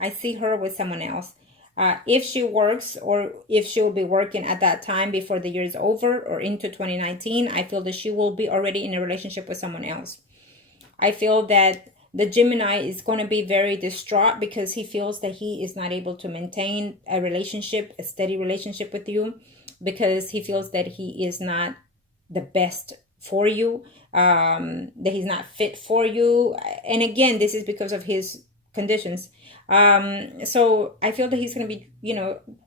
I see her with someone else. If she works, or if she will be working at that time before the year is over or into 2019, I feel that she will be already in a relationship with someone else. I feel that the Gemini is going to be very distraught because he feels that he is not able to maintain a relationship, a steady relationship with you, because he feels that he is not the best for you, that he's not fit for you. And again, this is because of his conditions. So I feel that he's going to be,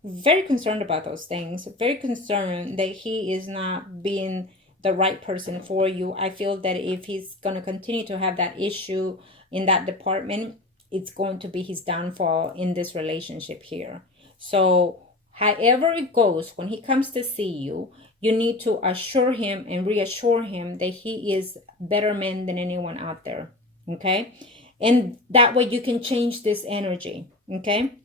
very concerned about those things, very concerned that he is not being the right person for you. I feel that if he's going to continue to have that issue in that department, it's going to be his downfall in this relationship here. So however it goes, when he comes to see you, you need to assure him and reassure him that he is better man than anyone out there. Okay. And that way you can change this energy. Okay.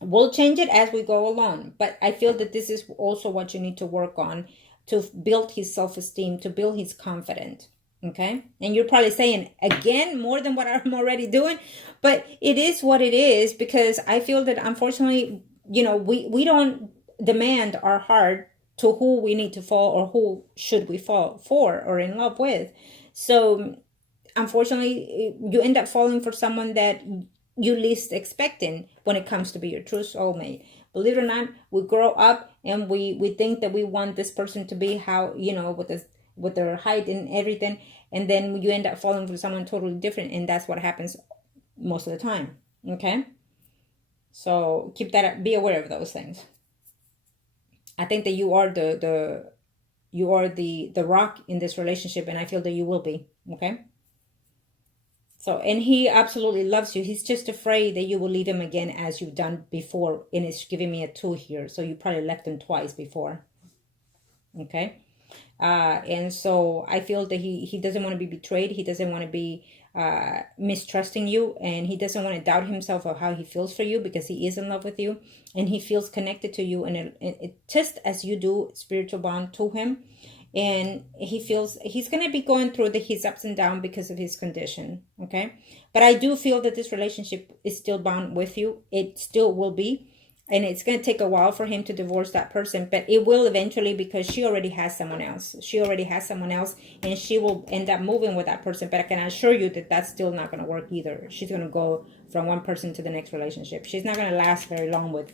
We'll change it as we go along. But I feel that this is also what you need to work on to build his self-esteem, to build his confidence. Okay. And you're probably saying, again, more than what I'm already doing. But it is what it is, because I feel that unfortunately, we don't demand our heart to who we need to fall, or who should we fall for or in love with. So unfortunately, you end up falling for someone that you least expecting when it comes to be your true soulmate. Believe it or not, we grow up and we think that we want this person to be how, with their height and everything, and then you end up falling for someone totally different, and that's what happens most of the time. Okay, so keep that, be aware of those things. I think that you are the rock in this relationship, and I feel that you will be. Okay. So, and he absolutely loves you. He's just afraid that you will leave him again as you've done before. And it's giving me a 2 here. So you probably left him twice before. Okay. And so I feel that he doesn't want to be betrayed. He doesn't want to be mistrusting you. And he doesn't want to doubt himself of how he feels for you, because he is in love with you. And he feels connected to you. And it just as you do, spiritual bond to him. And he feels he's going to be going through his ups and downs because of his condition. Okay. But I do feel that this relationship is still bound with you. It still will be. And it's going to take a while for him to divorce that person, but it will eventually, because she already has someone else. She already has someone else, and she will end up moving with that person. But I can assure you that that's still not going to work either. She's going to go from one person to the next relationship. She's not going to last very long with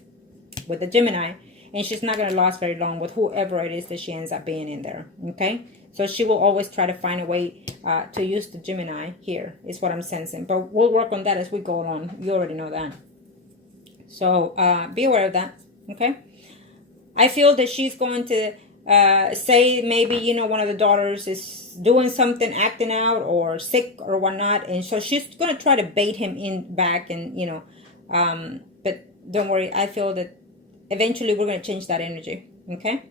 the Gemini. And she's not going to last very long with whoever it is that she ends up being in there. Okay. So she will always try to find a way to use the Gemini here, is what I'm sensing. But we'll work on that as we go along. You already know that. So be aware of that. Okay. I feel that she's going to say maybe, one of the daughters is doing something, acting out or sick or whatnot. And so she's going to try to bait him in back and, but don't worry. I feel that eventually we're going to change that energy. Okay.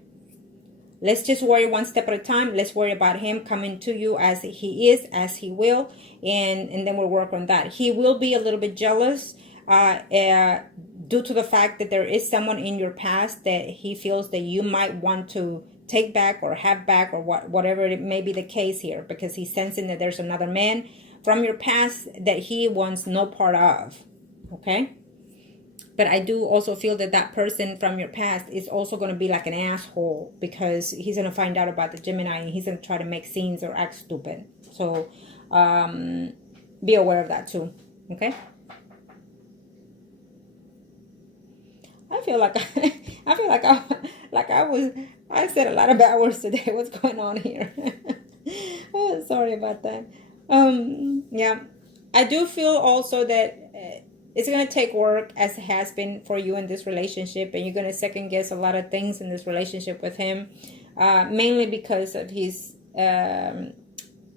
Let's just worry one step at a time. Let's worry about him coming to you as he is, as he will. And then we'll work on that. He will be a little bit jealous due to the fact that there is someone in your past that he feels that you might want to take back or have back, or whatever it may be the case here, because he's sensing that there's another man from your past that he wants no part of. Okay. But I do also feel that that person from your past is also going to be like an asshole, because he's going to find out about the Gemini and he's going to try to make scenes or act stupid. So be aware of that too. Okay. I feel like I said a lot of bad words today. What's going on here? Oh, sorry about that. Yeah, I do feel also that it's going to take work, as it has been for you in this relationship, and you're going to second guess a lot of things in this relationship with him, mainly because of his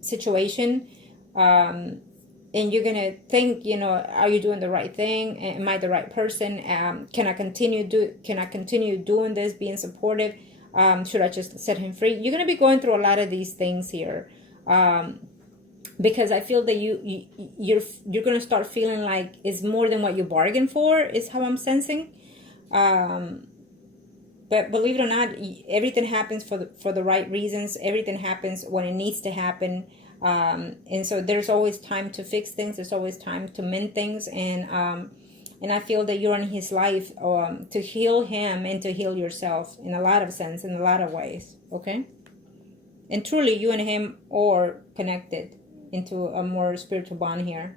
situation. And you're going to think, are you doing the right thing? Am I the right person? Can I continue doing this, being supportive? Should I just set him free? You're going to be going through a lot of these things here. Because I feel that you're going to start feeling like it's more than what you bargained for, is how I'm sensing. But believe it or not, everything happens for the right reasons. Everything happens when it needs to happen. And so there's always time to fix things. There's always time to mend things. And And I feel that you're in his life to heal him and to heal yourself in a lot of sense, in a lot of ways. Okay? And truly, you and him are connected into a more spiritual bond here.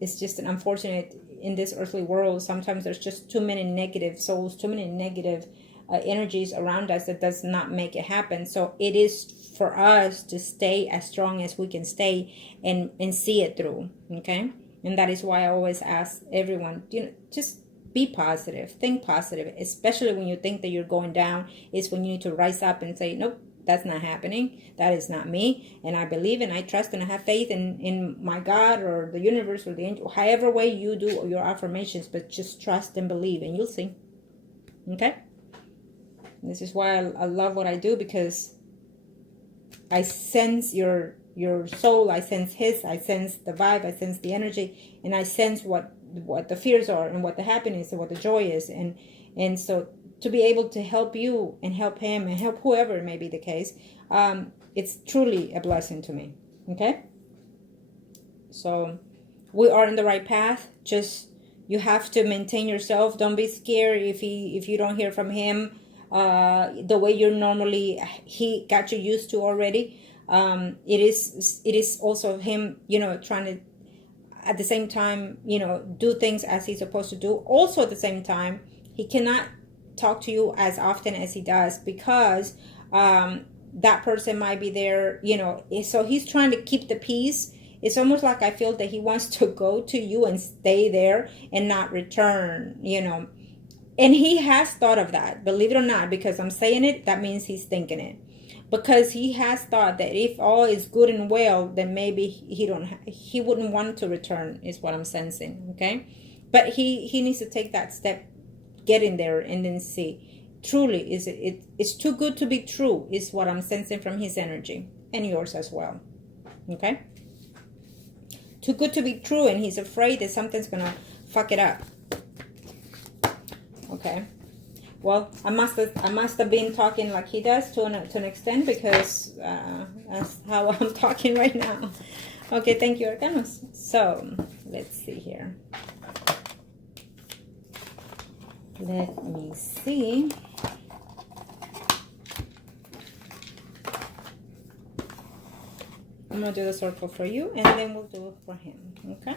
It's just an unfortunate in this earthly world. Sometimes there's just too many negative souls, too many negative energies around us that does not make it happen. So it is for us to stay as strong as we can stay and see it through. Okay? And that is why I always ask everyone, just be positive, think positive, especially when you think that you're going down. Is when you need to rise up and say, nope, that's not happening. That is not me. And I believe and I trust and I have faith in my God or the universe or the angel, however way you do your affirmations, but just trust and believe and you'll see. Okay? This is why I love what I do, because I sense your soul, I sense his, I sense the vibe, I sense the energy, and I sense what the fears are and what the happiness and what the joy is. And so to be able to help you and help him and help whoever it may be the case, it's truly a blessing to me. Okay? So we are in the right path. Just you have to maintain yourself. Don't be scared if you don't hear from him the way you're normally, he got you used to already. It is also him, trying to at the same time, do things as he's supposed to do. Also at the same time, he cannot talk to you as often as he does, because that person might be there, so he's trying to keep the peace. It's almost like I feel that he wants to go to you and stay there and not return, and he has thought of that, believe it or not. Because I'm saying it, that means he's thinking it, because he has thought that if all is good and well, then maybe he wouldn't want to return, is what I'm sensing. Okay, but he needs to take that step, get in there, and then see. Truly, it's too good to be true, is what I'm sensing from his energy, and yours as well. Okay, too good to be true, and he's afraid that something's gonna fuck it up. Okay, well, I must have been talking like he does to an extent, because that's how I'm talking right now. Okay, thank you, Arcanos. So let's see here. Let me see. I'm going to do the circle for you, and then we'll do it for him. Okay?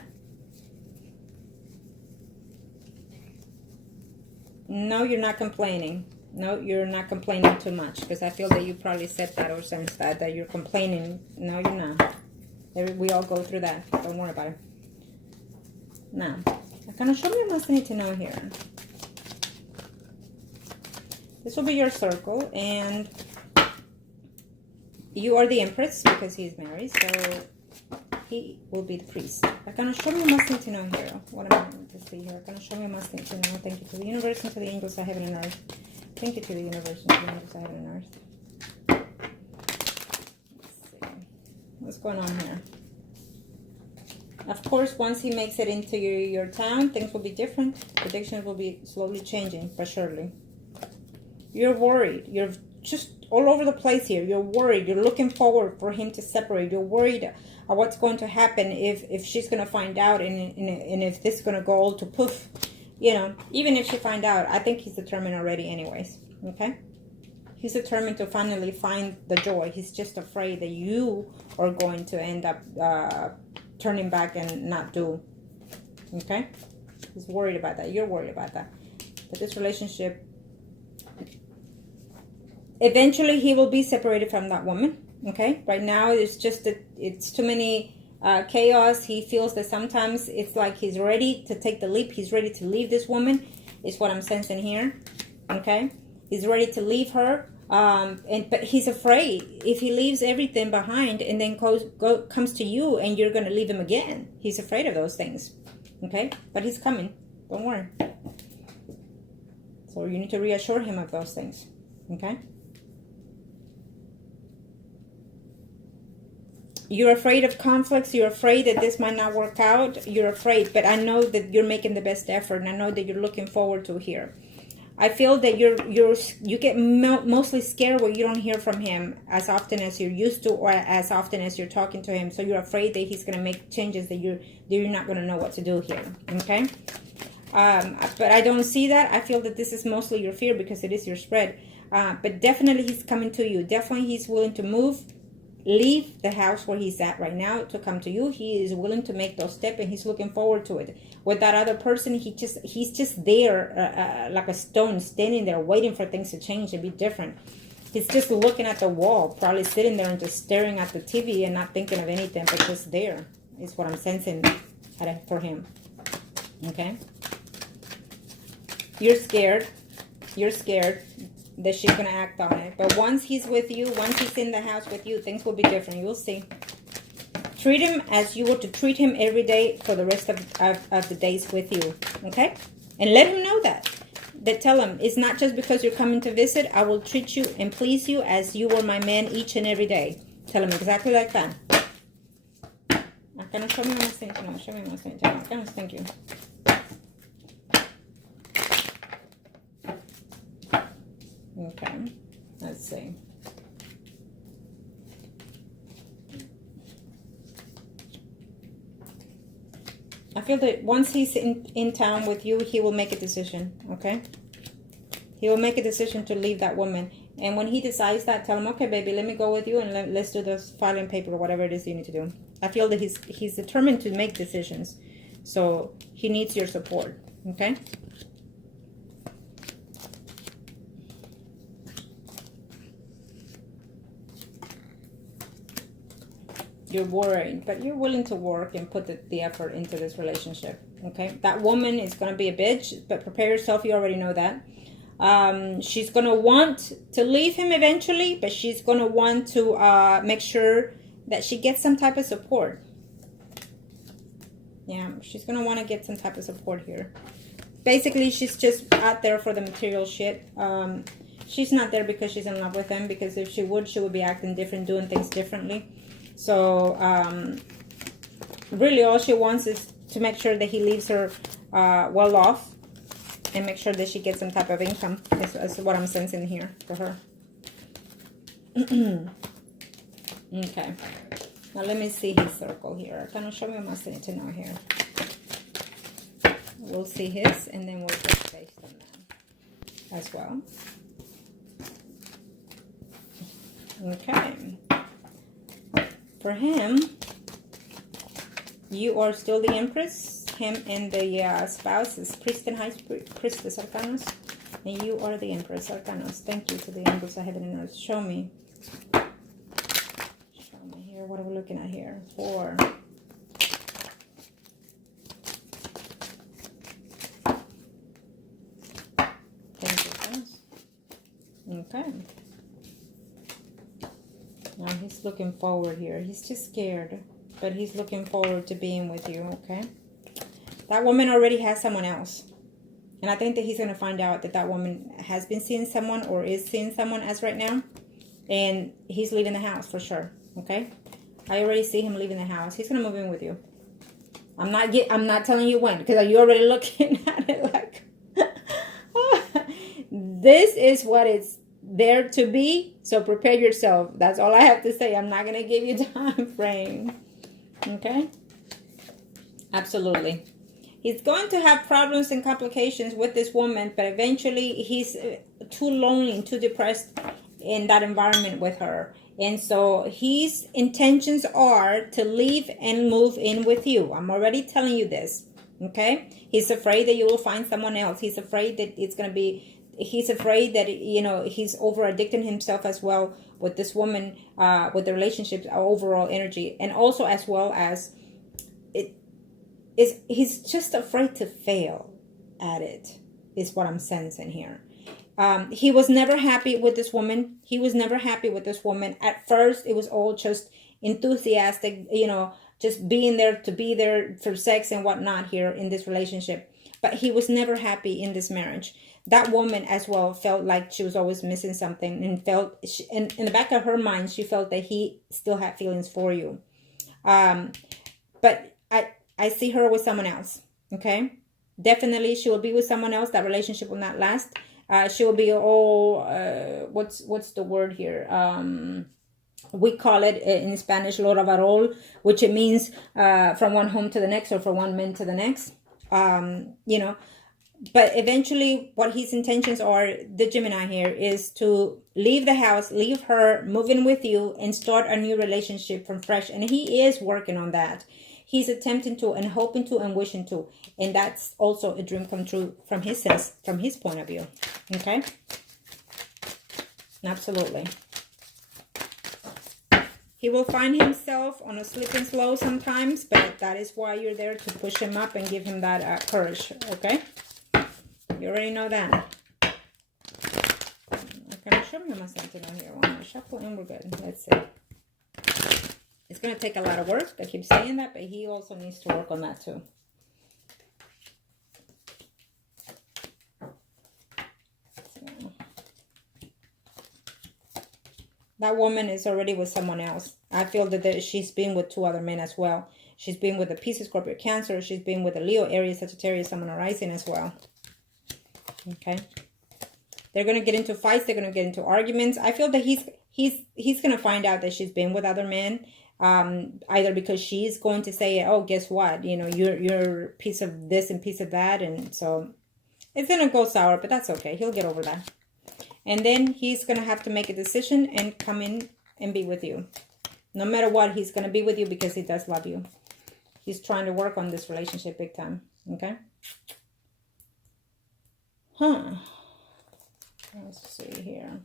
No, you're not complaining. No, you're not complaining too much, because I feel that you probably said that or sensed that you're complaining. No, you're not. We all go through that. Don't worry about it. Now, kind of show me what else I need to know here. This will be your circle, and you are the Empress because he's married, so he will be the priest. Kind of show me what I must need to know here. What am I going to see here? Kind of show me what I must need to know. Thank you to the universe and to the angels of heaven and earth. Thank you to the universe and to the angels of heaven and earth. Let's see. What's going on here? Of course, once he makes it into your town, things will be different. Predictions will be slowly changing, but surely. You're worried. You're just all over the place here. You're worried. You're looking forward for him to separate. You're worried what's going to happen if she's going to find out, and if this is going to go all to poof. Even if she find out, I think he's determined already anyways. Okay? He's determined to finally find the joy. He's just afraid that you are going to end up turning back and not do. Okay? He's worried about that. You're worried about that. But this relationship, eventually he will be separated from that woman. Okay, right now it's just that it's too many chaos. He feels that sometimes it's like he's ready to take the leap. He's ready to leave this woman, is what I'm sensing here. Okay, he's ready to leave her, but he's afraid if he leaves everything behind and then comes to you and you're going to leave him again. He's afraid of those things. Okay, but he's coming. Don't worry. So you need to reassure him of those things. Okay. You're afraid of conflicts. You're afraid that this might not work out. You're afraid, but I know that you're making the best effort, and I know that you're looking forward to here. I feel that you get mostly scared when you don't hear from him as often as you're used to, or as often as you're talking to him. So you're afraid that he's going to make changes that you're not going to know what to do here. Okay. But I don't see that. I feel that this is mostly your fear because it is your spread. But definitely he's coming to you. Definitely he's willing to move, leave the house where he's at right now to come to you. He is willing to make those steps, and he's looking forward to it. With that other person, he's just there like a stone, standing there waiting for things to change and be different. He's just looking at the wall, probably sitting there and just staring at the TV and not thinking of anything, but just there is what I'm sensing for him. Okay? You're scared. You're scared that she's going to act on it. But once he's with you, once he's in the house with you, things will be different. You'll see. Treat him as you were to treat him every day for the rest of the days with you. Okay? And let him know that. Tell him, it's not just because you're coming to visit. I will treat you and please you as you were my man each and every day. Tell him exactly like that. Show me my thing. No, show me my thing. Thank you. Okay, let's see. I feel that once he's in town with you, he will make a decision, okay? He will make a decision to leave that woman. And when he decides that, tell him, okay, baby, let me go with you and let's do this filing paper or whatever it is you need to do. I feel that he's determined to make decisions. So he needs your support, okay? You're worried, but you're willing to work and put the effort into this relationship, okay? That woman is going to be a bitch, but prepare yourself. You already know that. She's going to want to leave him eventually, but she's going to want to make sure that she gets some type of support. Yeah, she's going to want to get some type of support here. Basically, she's just out there for the material shit. She's not there because she's in love with him, because if she would be acting different, doing things differently. So, really all she wants is to make sure that he leaves her well off and make sure that she gets some type of income. Is what I'm sensing here for her. Okay. Now let me see his circle here. Kind of show me what I need to know here. We'll see his, and then we'll just based on that as well. Okay. For him, you are still the Empress. Him and the spouse is Priest and High Priestess Arcanos. And you are the Empress Arcanos. Thank you to the angels of heaven and earth. Show me. Show me here. What are we looking at here? 4. Thank you, guys. Okay. Now he's looking forward here. He's just scared, but he's looking forward to being with you, okay? That woman already has someone else. And I think that he's going to find out that that woman has been seeing someone or is seeing someone as right now. And he's leaving the house for sure, okay? I already see him leaving the house. He's going to move in with you. I'm not telling you when, because you're already looking at it like... This is what it's there to be, so prepare yourself. That's all I have to say. I'm not going to give you time frame. Okay? Absolutely. He's going to have problems and complications with this woman, but eventually he's too lonely and too depressed in that environment with her. And so his intentions are to leave and move in with you. I'm already telling you this. Okay? He's afraid that you will find someone else. He's afraid that it's going to be... He's afraid that, you know, he's over-addicting himself as well with this woman, with the relationships, overall energy. And also as well as he's just afraid to fail at it, is what I'm sensing here. He was never happy with this woman. He was never happy with this woman. At first, it was all just enthusiastic, you know, just being there to be there for sex and whatnot here in this relationship. But he was never happy in this marriage. That woman as well felt like she was always missing something, and felt, in the back of her mind, she felt that he still had feelings for you. But I see her with someone else, okay? Definitely she will be with someone else. That relationship will not last. She will be what's the word here? We call it in Spanish, Lora Varol, which it means from one home to the next, or from one man to the next. You know, But eventually what his intentions are, the Gemini here, is to leave the house, leave her, move in with you, and start a new relationship from fresh. And he is working on that. He's attempting to, and hoping to, and wishing to. And that's also a dream come true from his sense, from his point of view. Okay? Absolutely. He will find himself on a slip and slow sometimes, but that is why you're there, to push him up and give him that courage. Okay? You already know that. Okay, show me my sentinel here. One more shuffle and we're good. Let's see. It's going to take a lot of work. I keep saying that, but he also needs to work on that too. So, that woman is already with someone else. I feel that she's been with 2 other men as well. She's been with a Pisces, Scorpio, Cancer. She's been with a Leo, Aries, Sagittarius, Sun, and Rising as well. Okay, they're gonna get into fights. They're gonna get into arguments. I feel that he's gonna find out that she's been with other men, either because she's going to say, "Oh, guess what? You know, you're a piece of this and piece of that," and so it's gonna go sour. But that's okay. He'll get over that. And then he's gonna have to make a decision and come in and be with you. No matter what, he's gonna be with you because he does love you. He's trying to work on this relationship big time. Okay. Let's see here.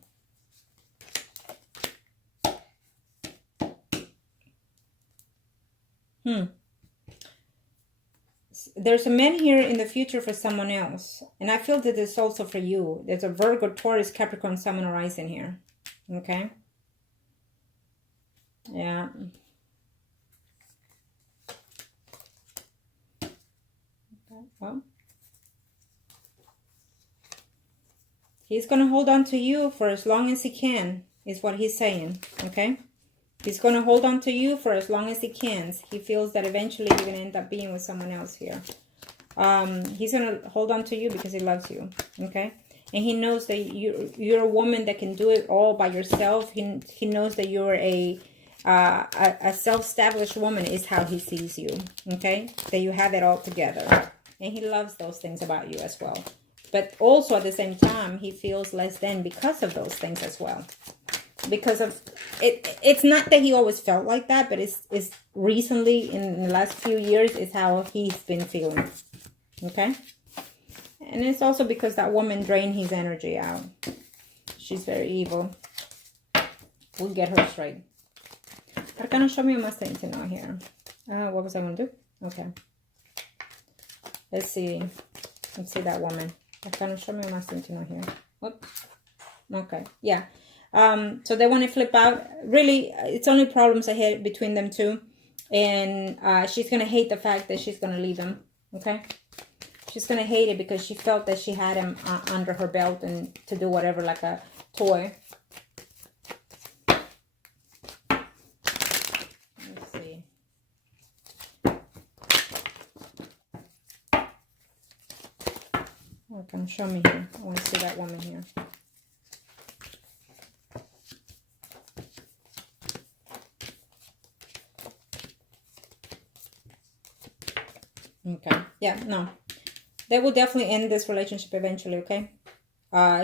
There's a man here in the future for someone else. And I feel that it's also for you. There's a Virgo, Taurus, Capricorn, Sun, and Rising here. Okay? Yeah. Okay. Well. He's going to hold on to you for as long as he can, is what he's saying, okay? He's going to hold on to you for as long as he can. He feels that eventually you're going to end up being with someone else here. He's going to hold on to you because he loves you, okay? And he knows that you're a woman that can do it all by yourself. He knows that you're a self-established woman is how he sees you, okay? That you have it all together. And he loves those things about you as well. But also at the same time, he feels less than because of those things as well. Because of it, it's not that he always felt like that, but it's recently in the last few years is how he's been feeling. Okay? And it's also because that woman drained his energy out. She's very evil. We'll get her straight. Arcana, show me my sentinel here. What was I going to do? Okay. Let's see. Let's see that woman. Arcana, show me my sentinel here. Whoops. Okay. Yeah. So they want to flip out. Really, it's only problems ahead between them two. And she's going to hate the fact that she's going to leave him. Okay? She's going to hate it because she felt that she had him under her belt and to do whatever like a toy. Let's see. Oh, come show me here. I want to see that woman here. Okay. Yeah, no. They will definitely end this relationship eventually, okay?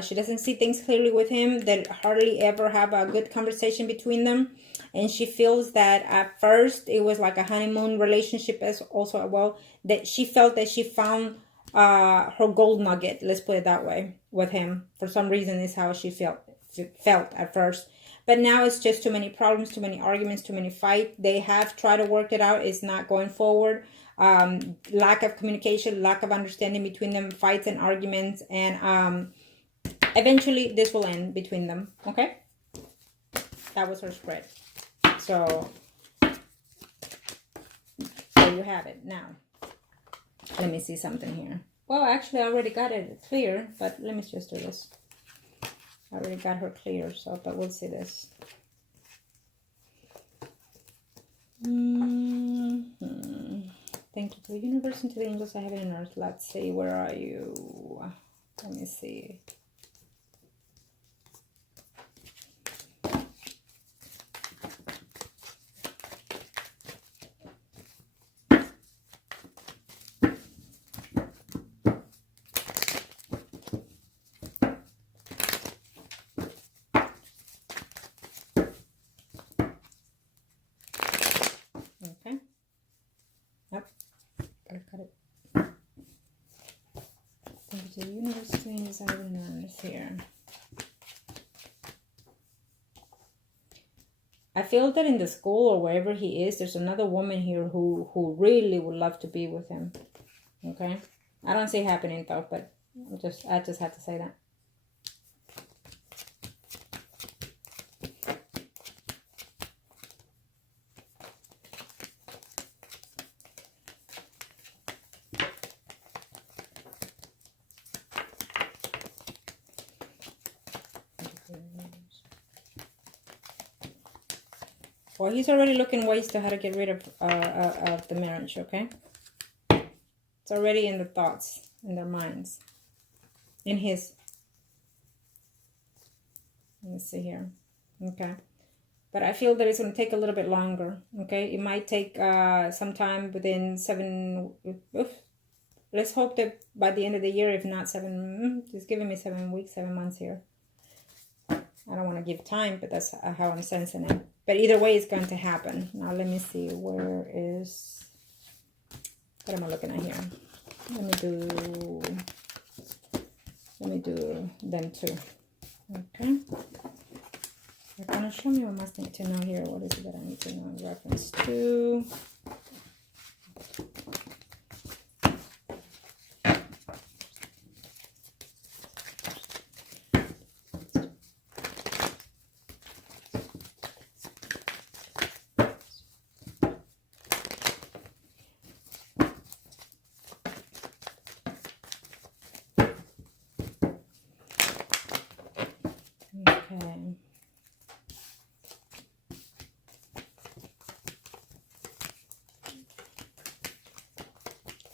She doesn't see things clearly with him. They hardly ever have a good conversation between them. And she feels that at first it was like a honeymoon relationship as also well. That she felt that she found her gold nugget, let's put it that way, with him. For some reason is how she felt at first. But now it's just too many problems, too many arguments, too many fights. They have tried to work it out. It's not going forward. Lack of communication, lack of understanding between them, fights and arguments, and eventually this will end between them. Okay, that was her spread. So there you have it. Now let me see something here. Well, actually I already got it clear, but let me just do this. I already got her clear, so but we'll see this. Thank you to the universe and to the angels I have in earth. Let's see, where are you? Let me see. The universe changes out of Earth here. I feel that in the school or wherever he is, there's another woman here who really would love to be with him. Okay? I don't see it happening though, but I just have to say that. Well, he's already looking ways to how to get rid of the marriage, okay? It's already in the thoughts, in their minds. In his. Let's see here. Okay. But I feel that it's going to take a little bit longer, okay? It might take some time within 7... Let's hope that by the end of the year, if not 7... He's giving me 7 weeks, 7 months here. I don't want to give time, but that's how I'm sensing it. But either way, it's going to happen. Now, let me see. Where is... What am I looking at here? Let me do them too. Okay. They're going to show me what I must need to know here. What is it that I need to know in reference to?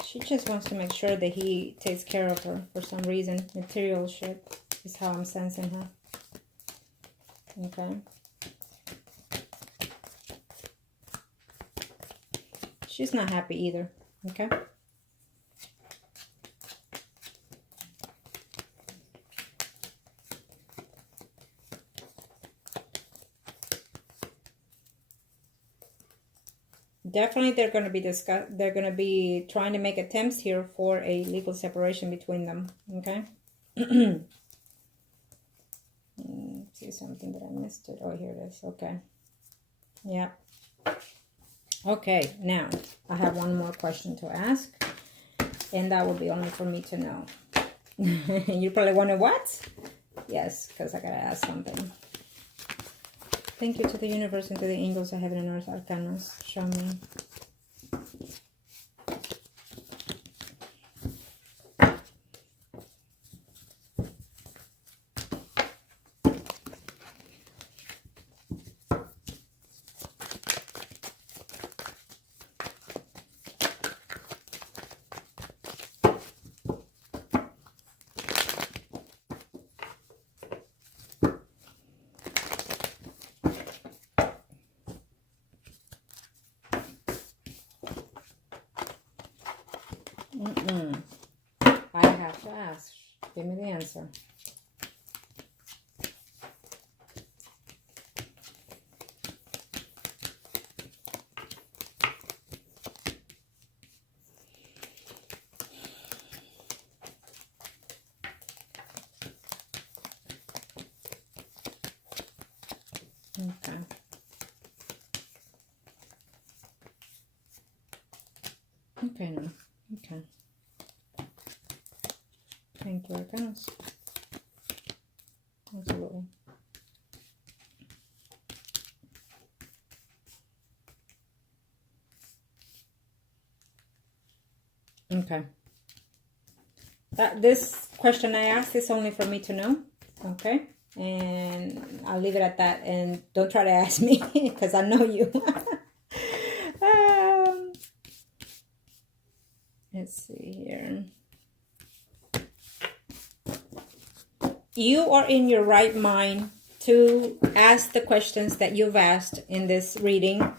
She just wants to make sure that he takes care of her for some reason. Material shit is how I'm sensing her. Okay. She's not happy either. Okay. Definitely, they're going to be trying to make attempts here for a legal separation between them. Okay. See something that I missed it. Oh, here it is. Okay. Yeah. Okay. Now I have one more question to ask, and that will be only for me to know. You probably wonder what? Yes, because I gotta ask something. Thank you to the universe and to the angels of heaven and earth arcanas. Show me. I have to ask. Give me the answer. Okay. Okay, now. Okay. Thank you, Arcanas. Absolutely. Okay. This question I asked is only for me to know. Okay. And I'll leave it at that. And don't try to ask me because I know you. Let's see here. You are in your right mind to ask the questions that you've asked in this reading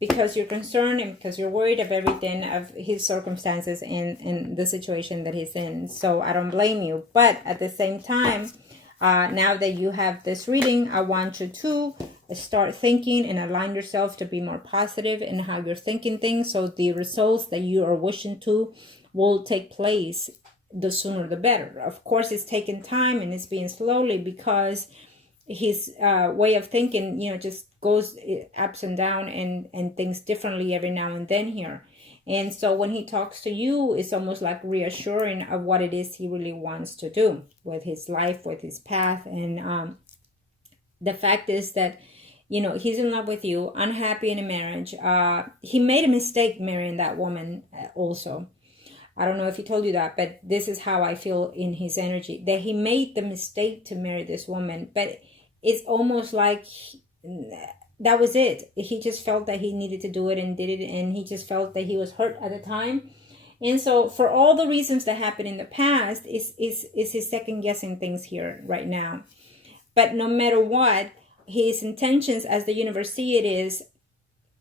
because you're concerned and because you're worried of everything, of his circumstances and the situation that he's in. So I don't blame you. But at the same time, now that you have this reading, I want you to start thinking and align yourself to be more positive in how you're thinking things. So the results that you are wishing to will take place the sooner the better. Of course, it's taking time and it's being slowly because his way of thinking, just goes ups and down and thinks differently every now and then here. And so when he talks to you, it's almost like reassuring of what it is he really wants to do with his life, with his path. And the fact is that, he's in love with you, unhappy in a marriage. He made a mistake marrying that woman also. I don't know if he told you that, but this is how I feel in his energy, that he made the mistake to marry this woman, but it's almost like that was it. He just felt that he needed to do it and did it, and he just felt that he was hurt at the time. And so for all the reasons that happened in the past, is his second guessing things here right now. But no matter what, his intentions, as the universe see it, is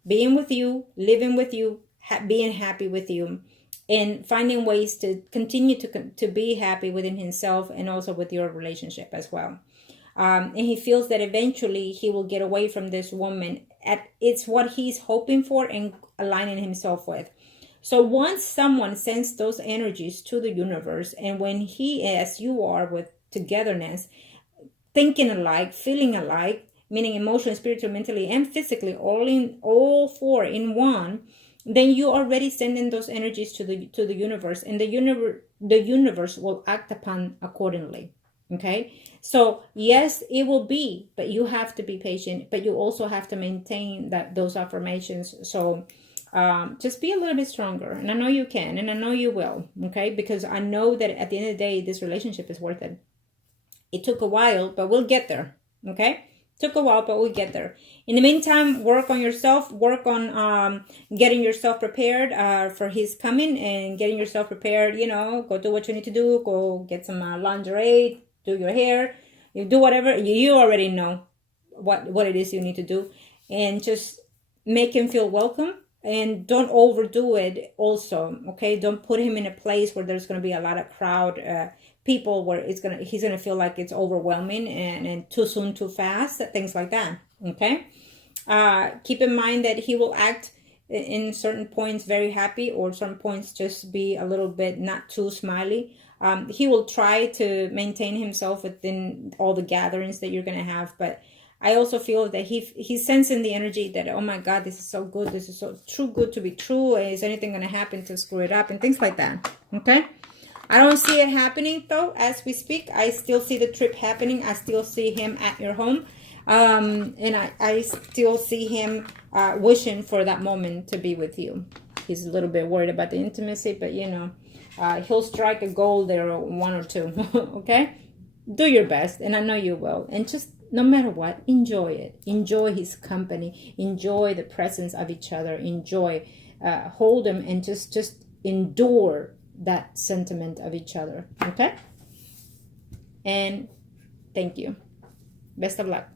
being with you, living with you, being happy with you, and finding ways to continue to be happy within himself and also with your relationship as well. And he feels that eventually he will get away from this woman. It's what he's hoping for and aligning himself with. So once someone sends those energies to the universe, and when he, as you are, with togetherness, thinking alike, feeling alike, meaning emotionally, spiritually, mentally, and physically, all four in one, then you already sending those energies to the universe, and the universe will act upon accordingly. Okay, so yes, it will be, but you have to be patient, but you also have to maintain those affirmations. So just be a little bit stronger, and I know you can, and I know you will. Okay, because I know that at the end of the day, this relationship is worth it. It took a while, but we'll get there. Okay, took a while, but we'll get there. In the meantime, work on yourself, work on getting yourself prepared for his coming, and getting yourself prepared. Go do what you need to do. Go get some lingerie, do your hair, you do whatever. You already know what it is you need to do, and just make him feel welcome, and don't overdo it also. Okay, don't put him in a place where there's going to be a lot of crowd people, where he's gonna feel like it's overwhelming and too soon, too fast, things like that. Okay, keep in mind that he will act in certain points very happy, or certain points just be a little bit not too smiley. He will try to maintain himself within all the gatherings that you're gonna have, but I also feel that he's sensing the energy that, oh my God, this is so good, this is so too good to be true. Is anything gonna happen to screw it up, and things like that. Okay, I don't see it happening though as we speak. I still see the trip happening. I still see him at your home, and I still see him wishing for that moment to be with you. He's a little bit worried about the intimacy, but he'll strike a goal there, or one or two. Okay, do your best, and I know you will. And just no matter what, enjoy it. Enjoy his company. Enjoy the presence of each other. Enjoy, hold him, and just endure that sentiment of each other. Okay, and thank you. Best of luck.